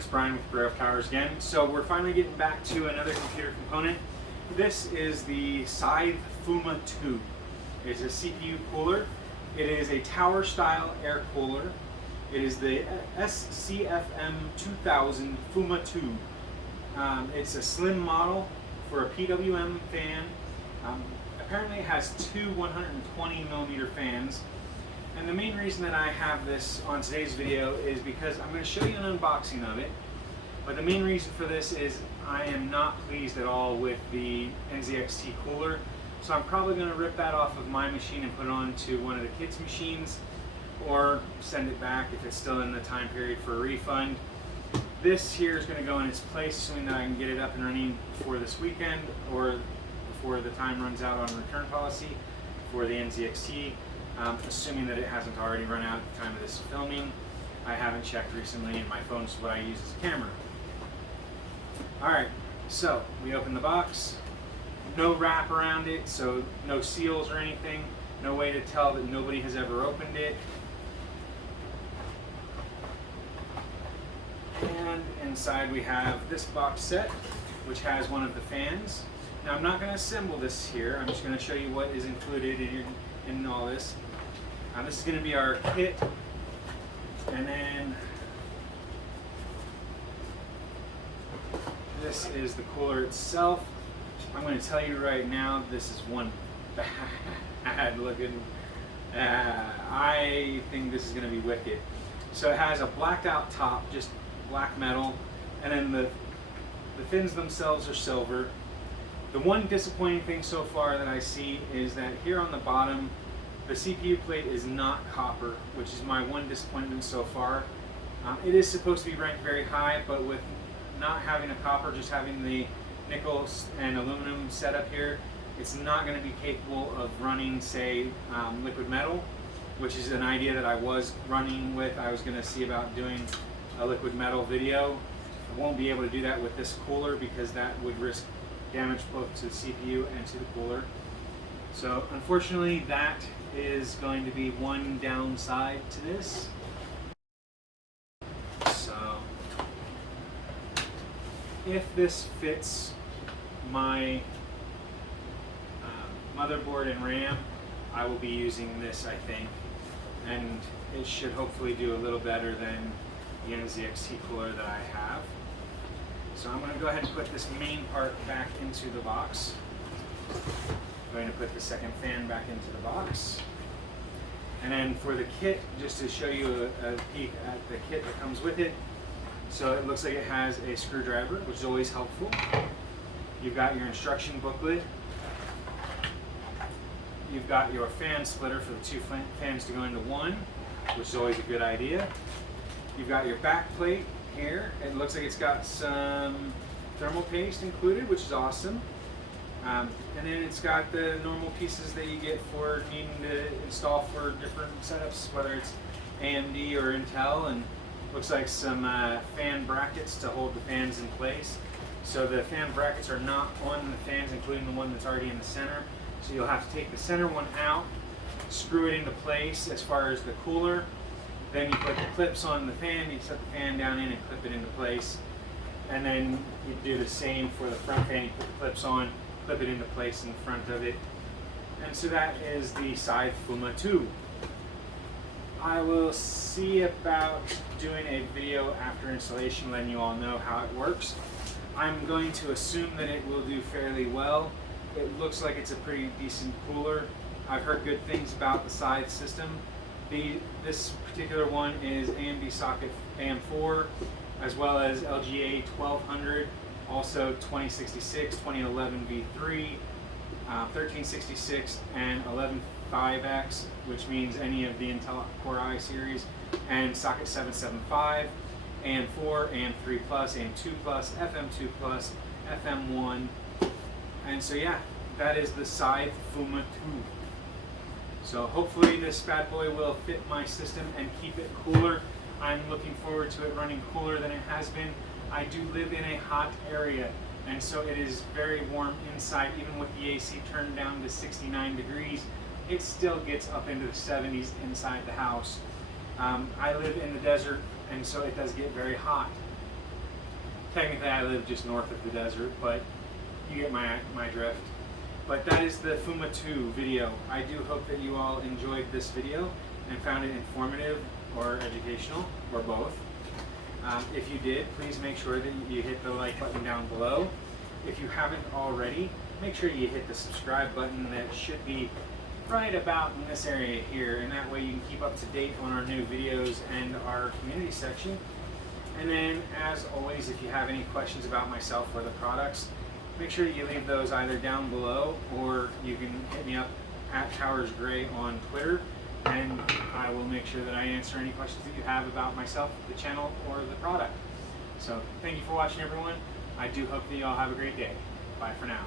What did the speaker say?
it's Brian with GreyWolf Towers again. So we're finally getting back to another computer component. This is the Scythe Fuma 2. It's a CPU cooler. It is a tower style air cooler. It is the SCFM 2000 Fuma 2. It's a slim model for a PWM fan. Apparently it has two 120 millimeter fans. And the main reason that I have this on today's video is because I'm going to show you an unboxing of it. But the main reason for this is I am not pleased at all with the NZXT cooler. So I'm probably going to rip that off of my machine and put it onto one of the kids' machines, or send it back if it's still in the time period for a refund. This here is going to go in its place, assuming that I can get it up and running before this weekend or before the time runs out on return policy for the NZXT. Assuming that it hasn't already run out at the time of this filming. I haven't checked recently, and my phone is what I use as a camera. Alright, so we open the box. No wrap around it, so no seals or anything. No way to tell that nobody has ever opened it. And inside we have this box set, which has one of the fans. Now I'm not going to assemble this here. I'm just going to show you what is included in all this. This is going to be our kit, and then this is the cooler itself. I'm going to tell you right now, this is one bad looking. I think this is going to be wicked. So it has a blacked out top, just black metal, and then the fins themselves are silver. The one disappointing thing so far that I see is that here on the bottom, the CPU plate is not copper, which is my one disappointment so far. It is supposed to be ranked very high, but with not having a copper, just having the nickel and aluminum setup here, it's not going to be capable of running, say, liquid metal, which is an idea that I was running with. I was going to see about doing a liquid metal video. I won't be able to do that with this cooler because that would risk damage both to the CPU and to the cooler. So unfortunately, that is going to be one downside to this. So if this fits my motherboard and RAM, I will be using this, I think, and it should hopefully do a little better than the NZXT cooler that I have. So I'm going to go ahead and put this main part back into the box. I'm going to put the second fan back into the box. And then for the kit, just to show you a peek at the kit that comes with it. So it looks like it has a screwdriver, which is always helpful. You've got your instruction booklet. You've got your fan splitter for the two fans to go into one, which is always a good idea. You've got your back plate here. It looks like it's got some thermal paste included, which is awesome. And then it's got the normal pieces that you get for needing to install for different setups, whether it's AMD or Intel, and looks like some fan brackets to hold the fans in place. So the fan brackets are not on the fans, including the one that's already in the center. So you'll have to take the center one out, screw it into place as far as the cooler. Then you put the clips on the fan, you set the fan down in and clip it into place. And then you do the same for the front fan, you put the clips on, clip it into place in front of it. And so that is the Scythe Fuma 2. I will see about doing a video after installation letting you all know how it works. I'm going to assume that it will do fairly well. It looks like it's a pretty decent cooler. I've heard good things about the Scythe system. This particular one is AMD socket AM4, as well as LGA 1200, also 2066, 2011 V3, 1366, and 115X, which means any of the Intel Core i series, and socket 775, AM4, AM3+, AM2+, FM2+, FM1, and so yeah, that is the Scythe Fuma 2. So hopefully this bad boy will fit my system and keep it cooler. I'm looking forward to it running cooler than it has been. I do live in a hot area, and so it is very warm inside. Even with the AC turned down to 69 degrees, it still gets up into the 70s inside the house. I live in the desert, and so it does get very hot. Technically, I live just north of the desert, but you get my drift. But that is the Fuma 2 video. I do hope that you all enjoyed this video and found it informative or educational, or both. If you did, please make sure that you hit the like button down below. If you haven't already, make sure you hit the subscribe button that should be right about in this area here, and that way you can keep up to date on our new videos and our community section. And then, as always, if you have any questions about myself or the products, make sure you leave those either down below, or you can hit me up at TowersGrey on Twitter, and I will make sure that I answer any questions that you have about myself, the channel, or the product. So, thank you for watching, everyone. I do hope that you all have a great day. Bye for now.